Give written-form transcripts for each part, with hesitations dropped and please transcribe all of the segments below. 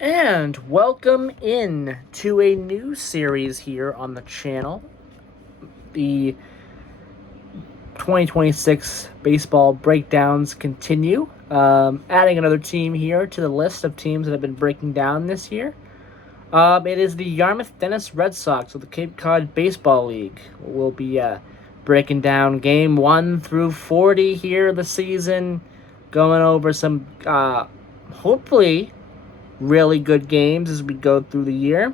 And welcome in to a new series here on the channel. The 2026 baseball breakdowns continue. Adding another team here to the list of teams that have been breaking down this year. It is the Yarmouth Dennis Red Sox of the Cape Cod Baseball League. We'll be breaking down game 1 through 40 here this season, going over some hopefully really good games as we go through the year.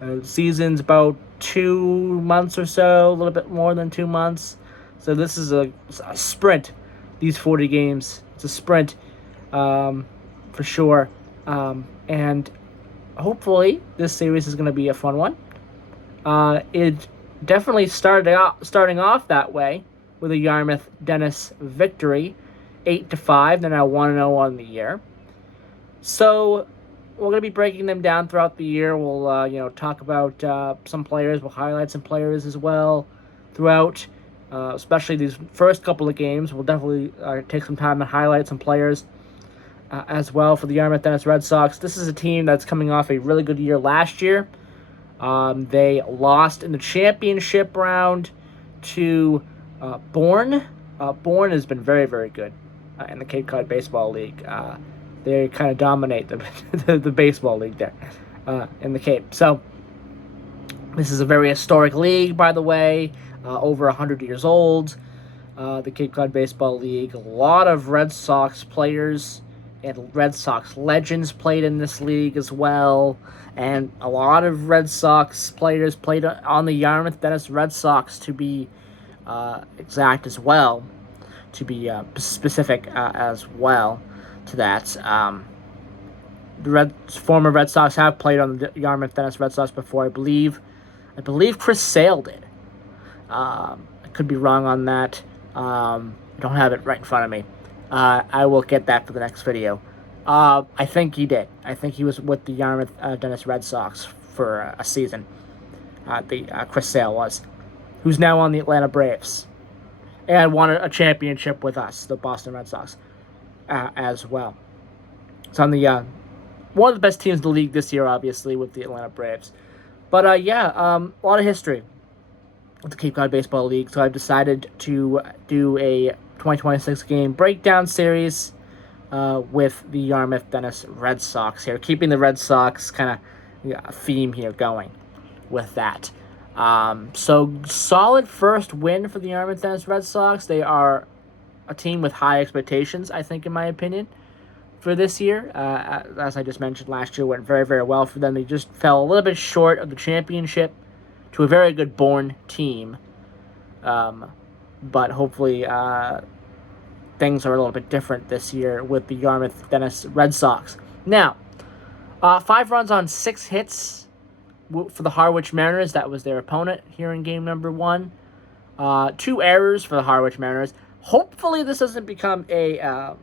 The season's about 2 months or so, a little bit more than 2 months. So this is a sprint, these 40 games. It's a sprint for sure. And hopefully this series is going to be a fun one. It definitely starting off that way with a Yarmouth Dennis victory, 8-5. They're now 1-0 on the year. So we're going to be breaking them down throughout the year. We'll, talk about some players. We'll highlight some players as well throughout, especially these first couple of games. We'll definitely take some time to highlight some players as well for the Yarmouth Dennis Red Sox. This is a team that's coming off a really good year last year. They lost in the championship round to Bourne. Bourne has been very, very good in the Cape Cod Baseball League. They kind of dominate the baseball league there in the Cape. So this is a very historic league, by the way, over 100 years old. The Cape Cod Baseball League. A lot of Red Sox players and Red Sox legends played in this league as well. And a lot of Red Sox players played on the Yarmouth Dennis Red Sox, to be exact as well, to be specific as well to that. The former Red Sox have played on the Yarmouth Dennis Red Sox before. I believe Chris Sale did. I could be wrong on that. I don't have it right in front of me. I will get that for the next video. I think he did. I think he was with the Yarmouth Dennis Red Sox for a season. Chris Sale was, who's now on the Atlanta Braves, and won a championship with us, the Boston Red Sox, as well. It's on the one of the best teams in the league this year, obviously, with the Atlanta Braves. But a lot of history with the Cape Cod Baseball League. So I've decided to do a 2026 game breakdown series with the Yarmouth Dennis Red Sox here, keeping the Red Sox kind of theme here going with that. So solid first win for the Yarmouth Dennis Red Sox. They are a team with high expectations, I think, in my opinion, for this year. As I just mentioned, last year went very, very well for them. They just fell a little bit short of the championship to a very good Bourne team. But hopefully things are a little bit different this year with the Yarmouth Dennis Red Sox. Now, 5 runs on 6 hits for the Harwich Mariners. That was their opponent here in game number 1. 2 errors for the Harwich Mariners. Hopefully this doesn't become a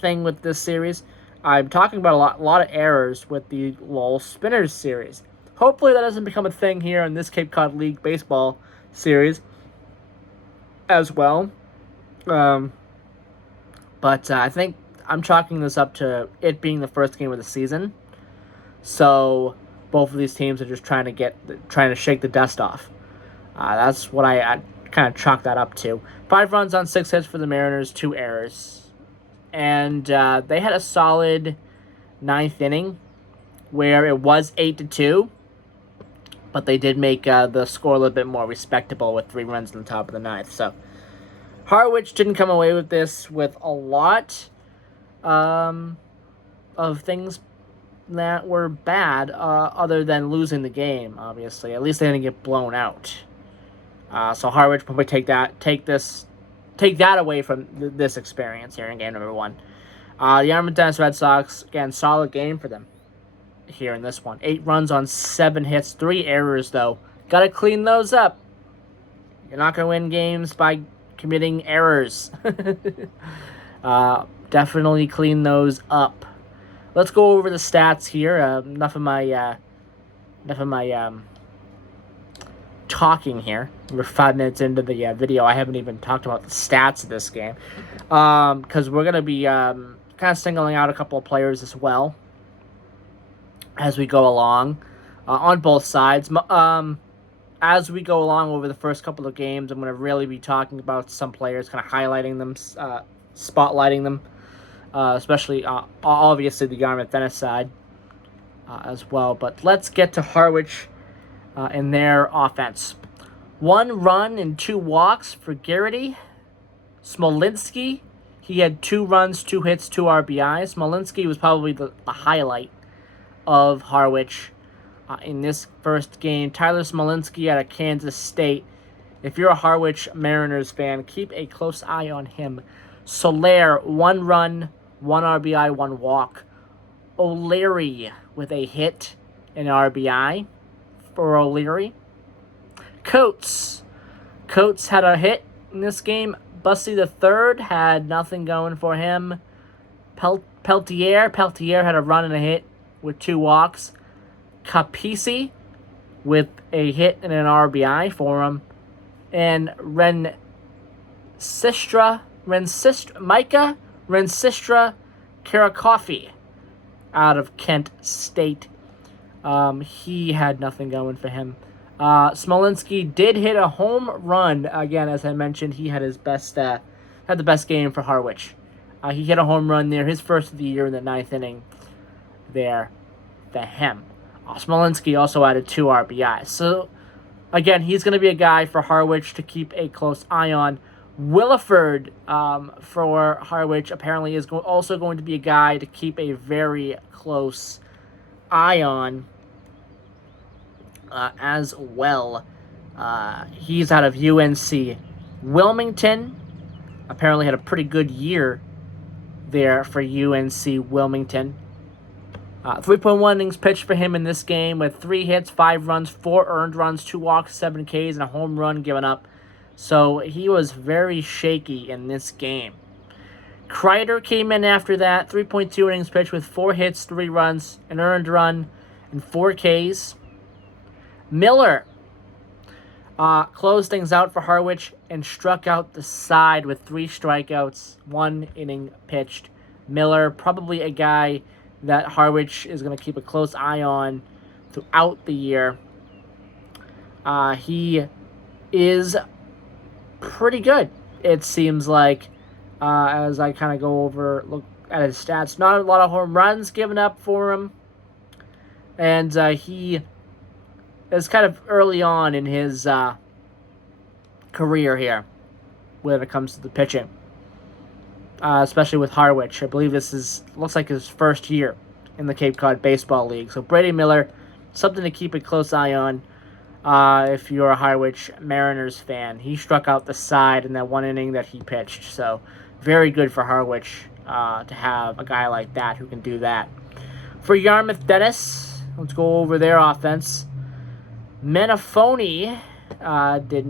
thing with this series. I'm talking about a lot of errors with the LOL Spinners series. Hopefully that doesn't become a thing here in this Cape Cod League baseball series as well. But I think I'm chalking this up to it being the first game of the season. So both of these teams are just trying to shake the dust off. That's what I kind of chalk that up to. 5 runs on 6 hits for the Mariners, 2 errors. And they had a solid 9th inning where it was 8-2. But they did make the score a little bit more respectable with 3 runs on the top of the 9th. So Harwich didn't come away with this with a lot of things that were bad, other than losing the game, obviously. At least they didn't get blown out. So Harwich probably take that away from this experience here in game number 1. The Yarmouth Dennis Red Sox, again, solid game for them here in this one. 8 runs on 7 hits, 3 errors, though. Got to clean those up. You're not going to win games by committing errors. Definitely clean those up. Let's go over the stats here. Enough of my talking here. We're 5 minutes into the video. I haven't even talked about the stats of this game, because we're going to be kind of singling out a couple of players as well as we go along on both sides. As we go along over the first couple of games, I'm going to really be talking about some players, kind of highlighting them, spotlighting them, especially obviously the Yarmouth Dennis side as well. But let's get to Harwich and their offense. 1 run and 2 walks for Garrity. Smolinski, he had 2 runs, 2 hits, 2 RBIs. Smolinski was probably the highlight of Harwich in this first game. Tyler Smolinski out of Kansas State. If you're a Harwich Mariners fan, keep a close eye on him. Soler, 1 run, 1 RBI, 1 walk. O'Leary with a hit and RBI for O'Leary. Coates had a hit in this game. Bussey the third had nothing going for him. Peltier had a run and a hit with 2 walks. Capisi with a hit and an RBI for him. And Micah Rencestra Karakoffey out of Kent State. He had nothing going for him. Smolinski did hit a home run. Again, as I mentioned, he had the best game for Harwich. He hit a home run there, his first of the year in the 9th inning there for him. Smolinski also added 2 RBIs. So, again, he's going to be a guy for Harwich to keep a close eye on. Williford for Harwich apparently is also going to be a guy to keep a very close eye on as well. He's out of UNC Wilmington. Apparently had a pretty good year there for UNC Wilmington. 3.1 innings pitched for him in this game with 3 hits, 5 runs, 4 earned runs, 2 walks, 7 Ks, and a home run given up. So he was very shaky in this game. Kreider came in after that, 3.2 innings pitched with 4 hits, 3 runs, an earned run, and 4 Ks. Miller closed things out for Harwich and struck out the side with 3 strikeouts, 1 inning pitched. Miller, probably a guy that Harwich is going to keep a close eye on throughout the year. He is pretty good, it seems like, as I kind of look at his stats. Not a lot of home runs given up for him. And he is kind of early on in his career here when it comes to the pitching. Especially with Harwich. I believe looks like his first year in the Cape Cod Baseball League. So Brady Miller, something to keep a close eye on if you're a Harwich Mariners fan. He struck out the side in that 1 inning that he pitched. So very good for Harwich to have a guy like that who can do that. For Yarmouth Dennis, let's go over their offense. Menafoni did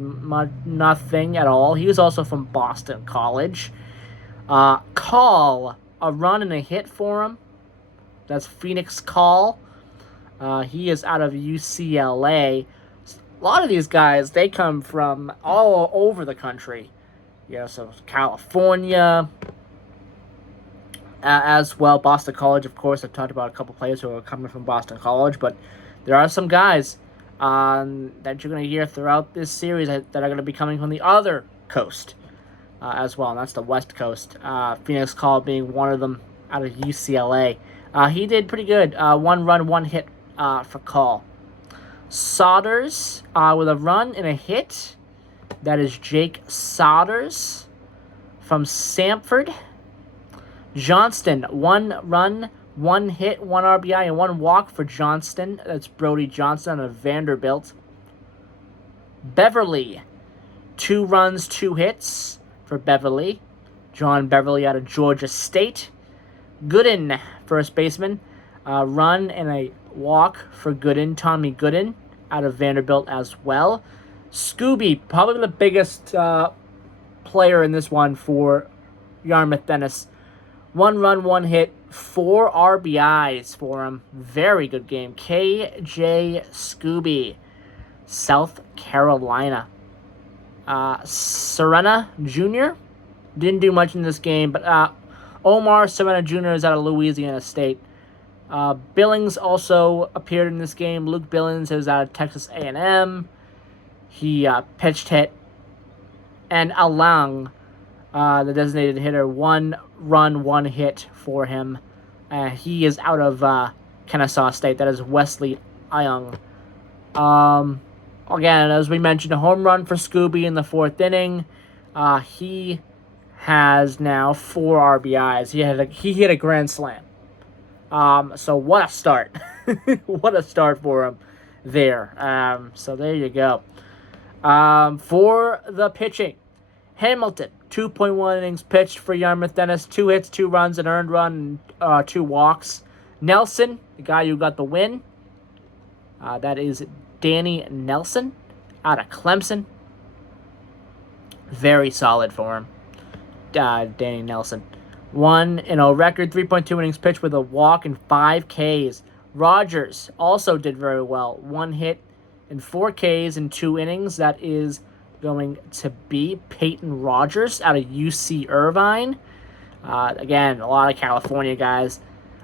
nothing at all. He was also from Boston College. Call, a run and a hit for him. That's Phoenix Call. He is out of UCLA. A lot of these guys, they come from all over the country. Yeah, so California as well. Boston College, of course. I've talked about a couple players who are coming from Boston College, but there are some guys that you're going to hear throughout this series that are going to be coming from the other coast. As well, and that's the West Coast. Phoenix Call being one of them out of UCLA. He did pretty good. 1 run, 1 hit for Call. Sodders with a run and a hit. That is Jake Sodders from Samford. Johnston, 1 run, 1 hit, 1 RBI, and 1 walk for Johnston. That's Brody Johnston of Vanderbilt. Beverly, 2 runs, 2 hits for Beverly. John Beverly out of Georgia State. Gooden, first baseman. Run and a walk for Gooden. Tommy Gooden out of Vanderbilt as well. Scooby, probably the biggest player in this one for Yarmouth Dennis. 1 run, 1 hit, 4 RBIs for him. Very good game. KJ Scooby, South Carolina. Serena Jr. didn't do much in this game, but Omar Serena Jr. is out of Louisiana State. Billings also appeared in this game. Luke Billings is out of Texas A&M. He pitched hit. And Alang, the designated hitter, 1 run, 1 hit for him. He is out of Kennesaw State. That is Wesley Ayung. Again, as we mentioned, a home run for Scooby in the 4th inning. He has now 4 RBIs. He hit a grand slam. So what a start. What a start for him there. So there you go. For the pitching, Hamilton, 2.1 innings pitched for Yarmouth Dennis, 2 hits, 2 runs, an earned run, and 2 walks. Nelson, the guy who got the win, that is Danny Nelson out of Clemson. Very solid for him, Danny Nelson. Record 3.2 innings pitched with a walk and 5 Ks. Rogers also did very well. 1 hit and 4 Ks in 2 innings. That is going to be Peyton Rogers out of UC Irvine. Again, a lot of California guys.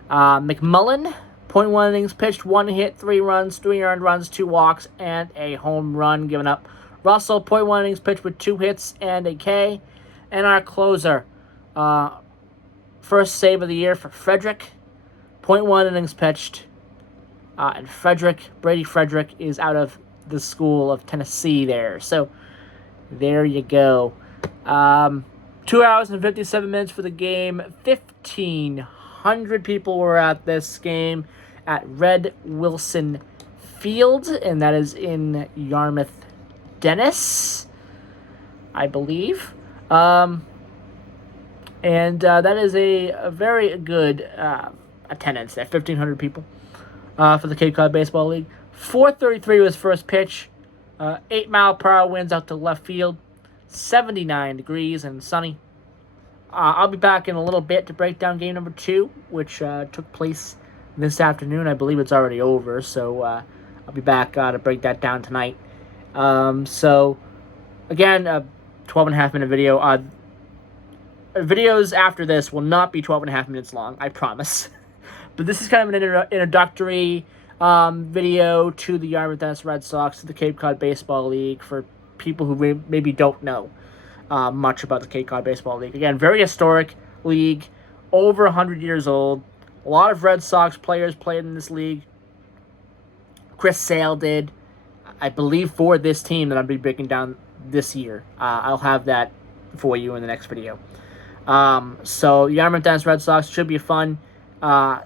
McMullen, 0.1 innings pitched, 1 hit, 3 runs, 3 earned runs, 2 walks, and a home run given up. Russell, 0.1 innings pitched with 2 hits and a K. And our closer, first save of the year for Frederick, 0.1 innings pitched. And Brady Frederick is out of the School of Tennessee there. So there you go. 2 hours and 57 minutes for the game. 1,500 people were at this game at Red Wilson Field, and that is in Yarmouth Dennis, I believe. And that is a very good attendance there, 1,500 people for the Cape Cod Baseball League. 4:33 was first pitch. 8-mile-per-hour winds out to left field. 79 degrees and sunny. I'll be back in a little bit to break down game number 2, which took place this afternoon. I believe it's already over, so I'll be back to break that down tonight. So, again, a 12.5-minute video. Videos after this will not be 12.5 minutes long, I promise. But this is kind of an introductory video to the Yarmouth Dennis Red Sox, to the Cape Cod Baseball League, for people who maybe don't know much about the Cape Cod Baseball League. Again, very historic league, over 100 years old. A lot of Red Sox players played in this league. Chris Sale did, I believe, for this team that I'll be breaking down this year. I'll have that for you in the next video. So Yarmouth Dennis Red Sox should be a fun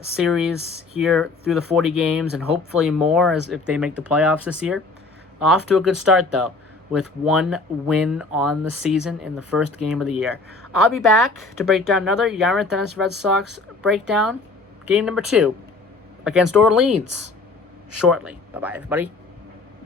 series here through the 40 games, and hopefully more as if they make the playoffs this year. Off to a good start, though, with 1 win on the season in the first game of the year. I'll be back to break down another Yarmouth Dennis Red Sox breakdown, game number 2 against Orleans, shortly. Bye-bye, everybody.